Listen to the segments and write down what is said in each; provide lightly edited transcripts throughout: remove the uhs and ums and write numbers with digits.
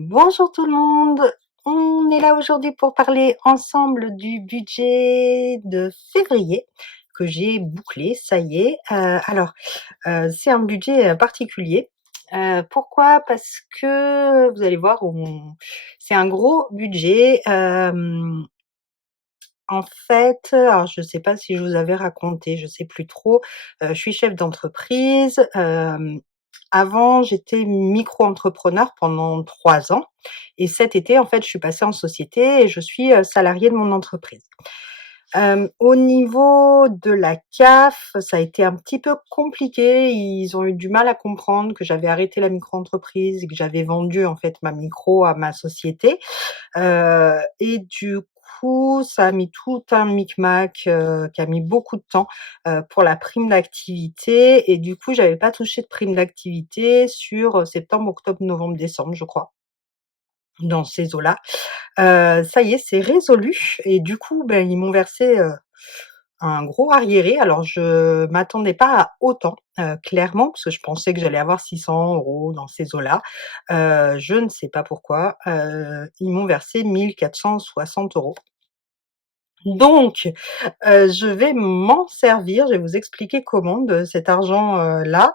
Bonjour tout le monde, on est là aujourd'hui pour parler ensemble du budget de février que j'ai bouclé, ça y est. C'est un budget particulier. Pourquoi? Parce que vous allez voir, c'est un gros budget. En fait, alors je ne sais pas si je vous avais raconté, je sais plus trop. Je suis chef d'entreprise. Avant, j'étais micro-entrepreneur pendant 3 ans et cet été, en fait, je suis passée en société et je suis, salariée de mon entreprise. Au niveau de la CAF, ça a été un petit peu compliqué. Ils ont eu du mal à comprendre que j'avais arrêté la micro-entreprise et que j'avais vendu, en fait, ma micro à ma société. Et du coup, ça a mis tout un micmac, qui a mis beaucoup de temps, pour la prime d'activité et du coup, j'avais pas touché de prime d'activité sur, septembre, octobre, novembre, décembre, je crois, dans ces eaux-là. Ça y est, c'est résolu et du coup, ben, ils m'ont versé, un gros arriéré. Alors je m'attendais pas à autant, clairement, parce que je pensais que j'allais avoir 600 € dans ces eaux-là. Je ne sais pas pourquoi, ils m'ont versé 1 460 €. Donc, je vais m'en servir, je vais vous expliquer comment de cet argent, là,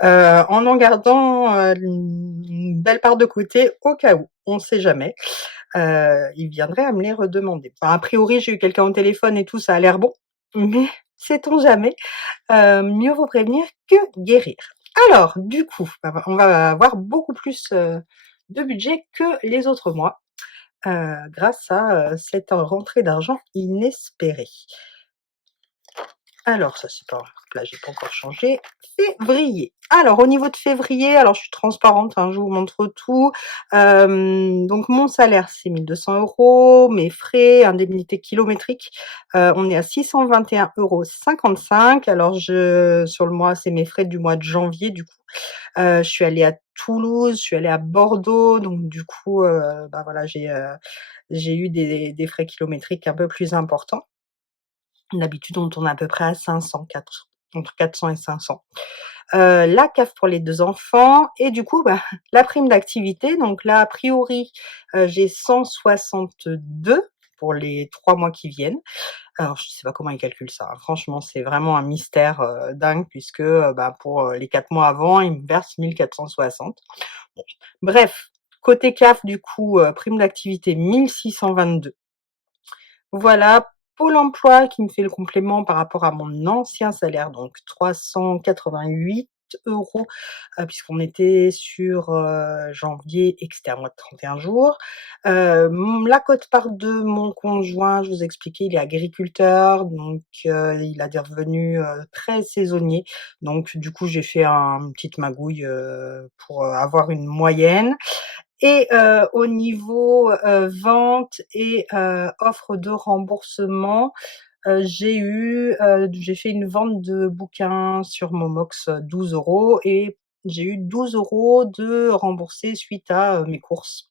en gardant, une belle part de côté au cas où, on ne sait jamais. Ils viendraient à me les redemander. Enfin, a priori, j'ai eu quelqu'un au téléphone et tout, ça a l'air bon, mais sait-on jamais? Mieux vaut prévenir que guérir. Alors, du coup, on va avoir beaucoup plus, de budget que les autres mois, grâce à, cette rentrée d'argent inespérée. Alors ça c'est pas là j'ai pas encore changé. Février. Alors au niveau de février, alors je suis transparente, hein, je vous montre tout. Donc mon salaire c'est 1 200 €, mes frais, indemnité kilométrique, on est à 621,55 €. Alors je sur le mois, c'est mes frais du mois de janvier du coup. Je suis allée à Toulouse, je suis allée à Bordeaux, donc du coup, voilà, j'ai eu des frais kilométriques un peu plus importants. D'habitude, on tourne à peu près à 500, entre 400 et 500. La CAF pour les 2 enfants et du coup, bah, la prime d'activité, donc là, a priori, j'ai 162 pour les 3 mois qui viennent. Alors je sais pas comment ils calculent ça, hein. Franchement, c'est vraiment un mystère, dingue puisque, pour, les 4 mois avant, ils me versent 1 460. Bon, bref, côté CAF, du coup, prime d'activité 1 622. Voilà, Pôle emploi qui me fait le complément par rapport à mon ancien salaire, donc 388 €, puisqu'on était sur, janvier et que c'était un mois de 31 jours. La quote-part de mon conjoint, je vous expliquais, il est agriculteur, donc il a des revenus, très saisonniers. Donc du coup, j'ai fait une petite magouille, pour, avoir une moyenne. Et au niveau, vente et offre de remboursement, j'ai fait une vente de bouquins sur Momox, 12 € et j'ai eu 12 € de remboursés suite à, mes courses.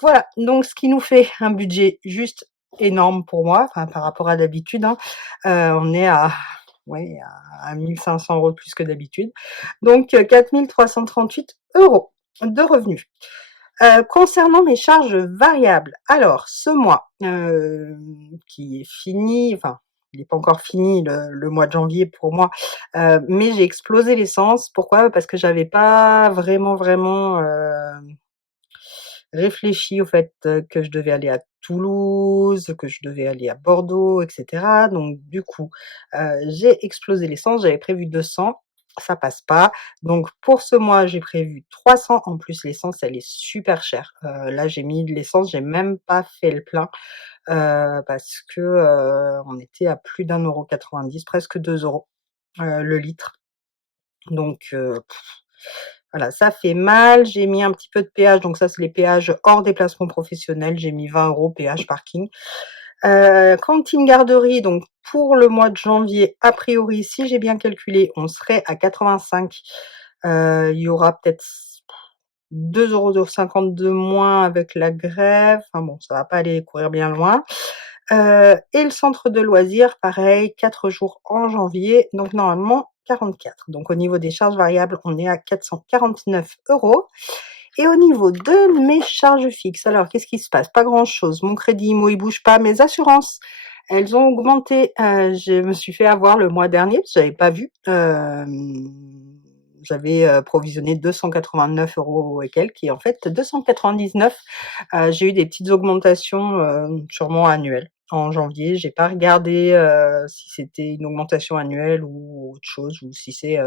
Voilà, donc ce qui nous fait un budget juste énorme pour moi, enfin par rapport à d'habitude, hein. On est à ouais, à 1 500 € de plus que d'habitude. Donc 4 338 € de revenus. Concernant mes charges variables, alors ce mois, qui est fini, enfin, il n'est pas encore fini le mois de janvier pour moi, mais j'ai explosé l'essence. Pourquoi? Parce que j'avais pas vraiment, réfléchi au fait, que je devais aller à Toulouse, que je devais aller à Bordeaux et cetera. Donc du coup, j'ai explosé l'essence, j'avais prévu 200, ça passe pas. Donc pour ce mois, j'ai prévu 300. En plus, l'essence, elle est super chère. Là, j'ai mis de l'essence, j'ai même pas fait le plein, parce que, on était à plus d'1,90 €, presque 2 €, le litre. Donc voilà, ça fait mal. J'ai mis un petit peu de péage, donc ça, c'est les péages hors déplacement professionnel. J'ai mis 20 € péage parking. Cantine garderie, donc pour le mois de janvier, a priori, si j'ai bien calculé, on serait à 85. Il y aura peut-être 2,50 € de moins avec la grève. Enfin bon, ça va pas aller courir bien loin. Et le centre de loisirs, pareil, 4 jours en janvier, donc normalement 44. Donc au niveau des charges variables, on est à 449 €. Et au niveau de mes charges fixes, alors qu'est-ce qui se passe? Pas grand-chose. Mon crédit IMO, il bouge pas. Mes assurances, elles ont augmenté. Je me suis fait avoir le mois dernier, parce que j'avais pas vu. J'avais provisionné 289 € et quelques, et en fait 299. J'ai eu des petites augmentations, sûrement annuelles. En janvier, j'ai pas regardé si c'était une augmentation annuelle ou autre chose, ou si c'est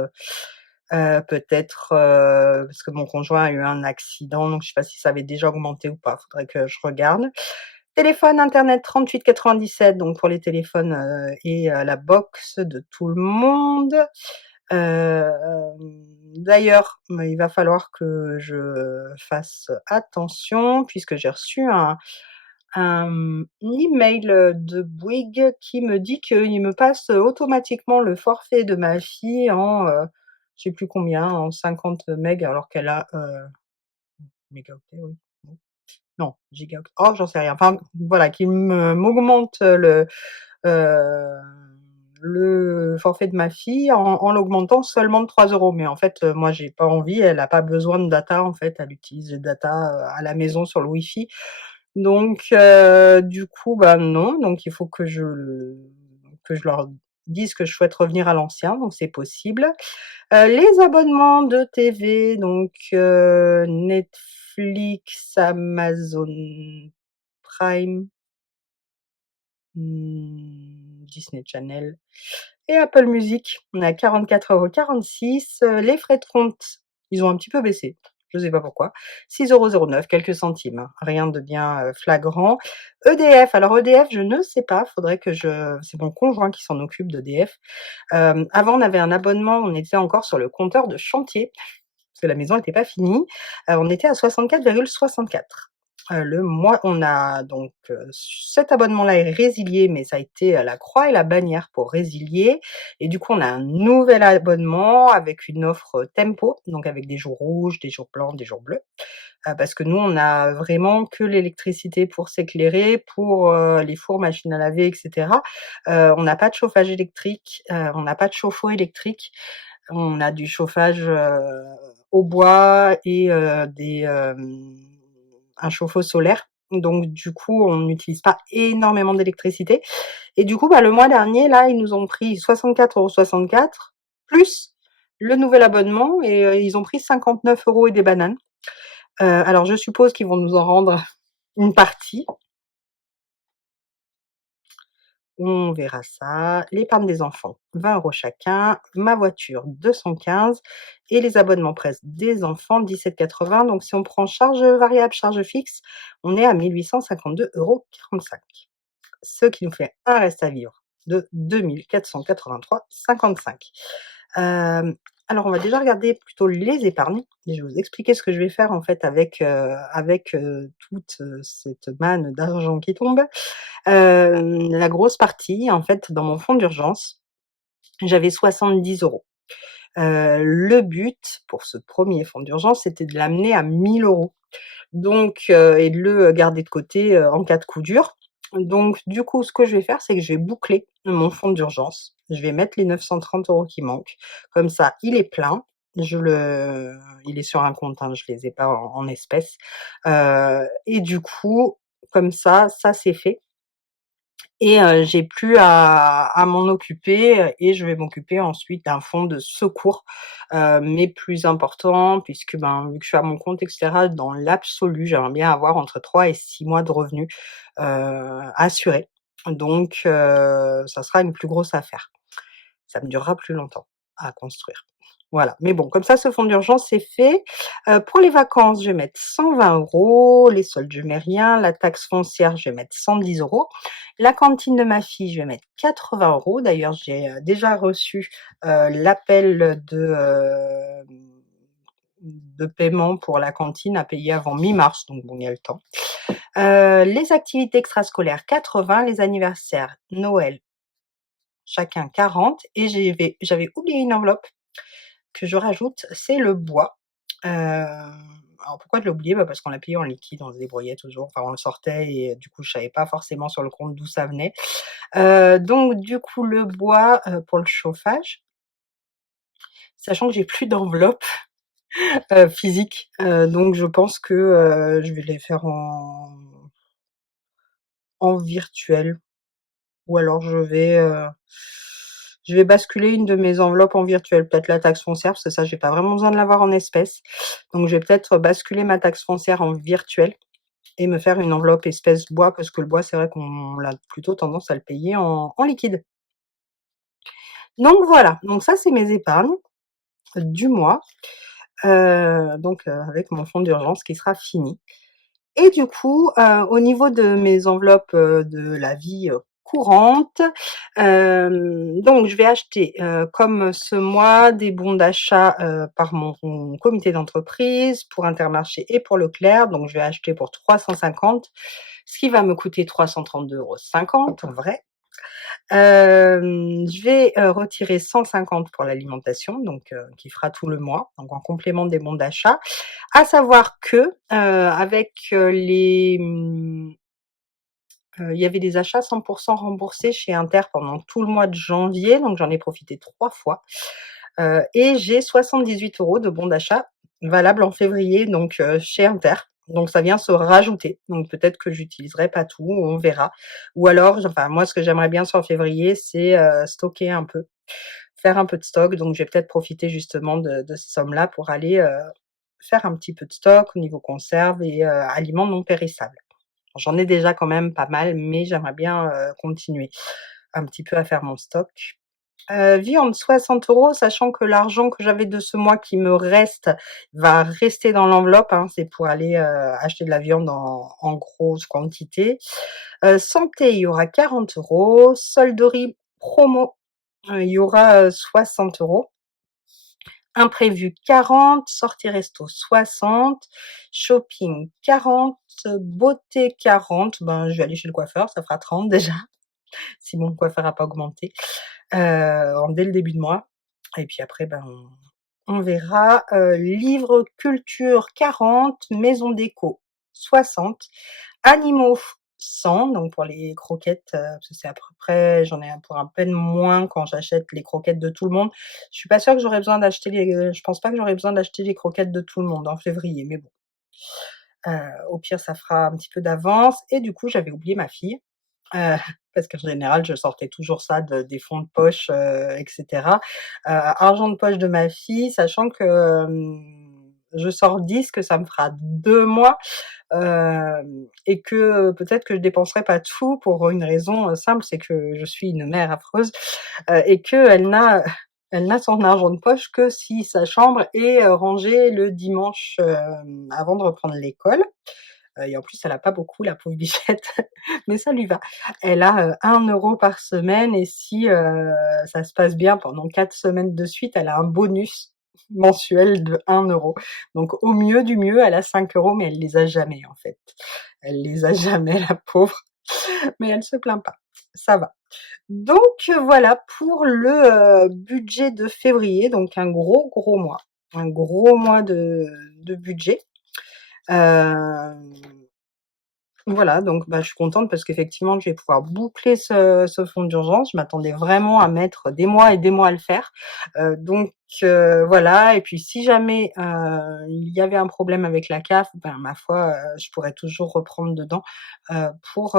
peut-être parce que mon conjoint a eu un accident, donc je sais pas si ça avait déjà augmenté ou pas. Faudrait que je regarde. Téléphone, internet 38,97, donc pour les téléphones et la box de tout le monde. D'ailleurs, il va falloir que je fasse attention, puisque j'ai reçu un email de Bouygues qui me dit qu'il me passe automatiquement le forfait de ma fille en, je sais plus combien, en 50 mégas, alors qu'elle a, mégaoctets, oui, non, gigaoctets, oh, j'en sais rien. Enfin, voilà, qui m'augmente heu, le forfait de ma fille en l'augmentant seulement de 3 €. Mais en fait, moi, j'ai pas envie, elle a pas besoin de data, en fait, elle utilise les data, à la maison sur le wifi. Donc du coup, bah, non, donc il faut que je leur dise que je souhaite revenir à l'ancien, donc c'est possible. Les abonnements de TV, donc Netflix, Amazon Prime, Disney Channel et Apple Music. On est à 44,46 €. Les frais de compte, ils ont un petit peu baissé, je sais pas pourquoi. 6,09 €, quelques centimes, hein, rien de bien, flagrant. EDF, alors EDF, je ne sais pas, faudrait que c'est mon conjoint qui s'en occupe d'EDF. Avant, on avait un abonnement, on était encore sur le compteur de chantier, parce que la maison n'était pas finie. On était à 64,64. Le mois on a donc, cet abonnement-là est résilié, mais ça a été, la croix et la bannière pour résilier, et du coup, on a un nouvel abonnement avec une offre, tempo, donc avec des jours rouges, des jours blancs, des jours bleus. Parce que nous, on a vraiment que l'électricité pour s'éclairer, pour, les fours, machines à laver et cetera. On n'a pas de chauffage électrique, on n'a pas de chauffe-eau électrique. On a du chauffage, au bois et un chauffe-eau solaire. Donc du coup, on n'utilise pas énormément d'électricité, et du coup, bah, le mois dernier, là, ils nous ont pris 64,64 € plus le nouvel abonnement, et ils ont pris 59 € et des bananes. Alors je suppose qu'ils vont nous en rendre une partie. On verra ça. L'épargne des enfants, 20 € chacun. Ma voiture, 215, et les abonnements presse des enfants, 17,80 €. Donc si on prend charge variable, charge fixe, on est à 1 852,45 €. Ce qui nous fait un reste à vivre de 2 483,55 €. Hem, alors on va déjà regarder plutôt les épargnes, et je vais vous expliquer ce que je vais faire en fait avec toute, cette manne d'argent qui tombe. La grosse partie, en fait, dans mon fonds d'urgence, j'avais 70 €. Le but pour ce premier fonds d'urgence, c'était de l'amener à 1 000 €, donc et de le garder de côté, en cas de coup dur. Donc du coup, ce que je vais faire, c'est que je vais boucler mon fonds d'urgence. Je vais mettre les 930 € qui manquent. Comme ça, il est plein. Il est sur un compte, hein, je les ai pas en espèces. Et du coup, comme ça c'est fait. Et j'ai plus à m'en occuper, et je vais m'occuper ensuite d'un fonds de secours, mais plus important, puisque, ben, vu que je suis à mon compte et cetera, dans l'absolu, j'aimerais bien avoir entre 3 et 6 mois de revenus, assurés. Donc ça sera une plus grosse affaire. Ça me durera plus longtemps à construire. Voilà, mais bon, comme ça, ce fonds d'urgence, c'est fait. Pour les vacances, je vais mettre 120 €, les soldes, je mets rien, la taxe foncière, je vais mettre 110 €, la cantine de ma fille, je vais mettre 80 €. D'ailleurs, j'ai, déjà reçu, l'appel de paiement pour la cantine à payer avant mi-mars, donc bon, il y a le temps. Les activités extrascolaires, 80, les anniversaires, Noël, chacun 40, et j'avais oublié une enveloppe que je rajoute, c'est le bois. Alors pourquoi je l'ai oublié? Bah, parce qu'on l'a payé en liquide, on se débrouillait toujours, enfin on le sortait, et du coup je savais pas forcément sur le compte d'où ça venait. Donc du coup le bois, pour le chauffage, sachant que j'ai plus d'enveloppe, physiques, donc je pense que, je vais les faire en virtuel ou alors je vais basculer une de mes enveloppes en virtuel, peut-être la taxe foncière, parce que ça, j'ai pas vraiment besoin de l'avoir en espèces. Donc je vais peut-être basculer ma taxe foncière en virtuel et me faire une enveloppe espèce bois, parce que le bois, c'est vrai qu'on a plutôt tendance à le payer en liquide. Donc voilà, donc ça, c'est mes épargnes du mois, donc avec mon fonds d'urgence qui sera fini. Et du coup, au niveau de mes enveloppes, de la vie, courante, donc je vais acheter, comme ce mois, des bons d'achat, par mon comité d'entreprise, pour Intermarché et pour Leclerc. Donc je vais acheter pour 350, ce qui va me coûter 332,50 € en vrai. Je vais, retirer 150 pour l'alimentation, donc qui fera tout le mois, donc en complément des bons d'achat. À savoir que, avec, il y avait des achats 100 remboursés chez Inter pendant tout le mois de janvier, donc j'en ai profité 3 fois, et j'ai 78 € de bons d'achat valables en février, donc chez Inter. Donc ça vient se rajouter, donc peut-être que j'utiliserai pas tout, on verra. Ou alors, enfin moi ce que j'aimerais bien sur février, c'est, stocker un peu, faire un peu de stock, donc je vais peut-être profiter justement de ces sommes-là pour aller, faire un petit peu de stock au niveau conserve et aliments non périssables. J'en ai déjà quand même pas mal, mais j'aimerais bien, continuer un petit peu à faire mon stock. Viande 60 €, sachant que l'argent que j'avais de ce mois qui me reste va rester dans l'enveloppe, hein, c'est pour aller, acheter de la viande en grosse quantité. Santé, il y aura 40 €. Solderie promo, il y aura, 60 €. Imprévu 40, sortie resto 60, shopping 40, beauté 40, ben, je vais aller chez le coiffeur, ça fera 30 déjà, si mon coiffeur a pas augmenté, dès le début de mois et puis après, ben, on verra. Livre culture 40, maison déco 60, animaux 100, donc pour les croquettes, parce que c'est à peu près j'en ai pour à peine moins quand j'achète les croquettes de tout le monde. Je suis pas sûre que j'aurais besoin d'acheter je pense pas que j'aurais besoin d'acheter les croquettes de tout le monde en février, mais bon, au pire, ça fera un petit peu d'avance et du coup, j'avais oublié ma fille, heu, parce qu'en général, je sortais toujours ça des fonds de poche, et cetera. Argent de poche de ma fille, sachant que, je sors 10, que ça me fera 2 mois. Et que peut-être que je dépenserai pas tout pour une raison, simple, c'est que je suis une mère affreuse, et qu'elle elle n'a son argent de poche que si sa chambre est, rangée le dimanche, avant de reprendre l'école. Et en plus elle a pas beaucoup la pauvre bichette, mais ça lui va. Elle a, 1 € par semaine et si, ça se passe bien pendant 4 semaines de suite, elle a un bonus mensuel de 1 €. Donc au mieux du mieux, elle a 5 €, mais elle les a jamais en fait. Elle les a jamais la pauvre, mais elle se plaint pas. Ça va. Donc voilà pour le, budget de février, donc un gros, gros mois. Un gros mois de budget. Hem Voilà, donc bah, je suis contente parce qu'effectivement, je vais pouvoir boucler ce fonds d'urgence. Je m'attendais vraiment à mettre des mois et des mois à le faire. Donc voilà et puis si jamais, il y avait un problème avec la CAF, ben, ma foi, je pourrais toujours reprendre dedans, pour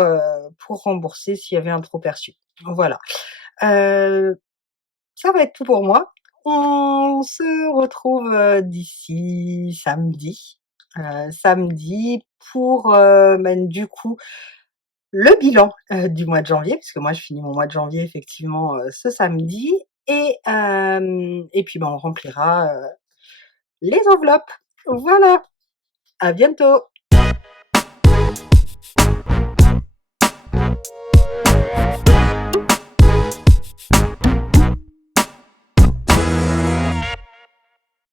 rembourser s'il y avait un trop perçu. Voilà. Heu, Ça va être tout pour moi. On se retrouve, d'ici samedi. Samedi pour, ben, du coup, le bilan, du mois de janvier, puisque moi je finis mon mois de janvier effectivement, ce samedi et puis, ben, on remplira, les enveloppes. Voilà, à bientôt.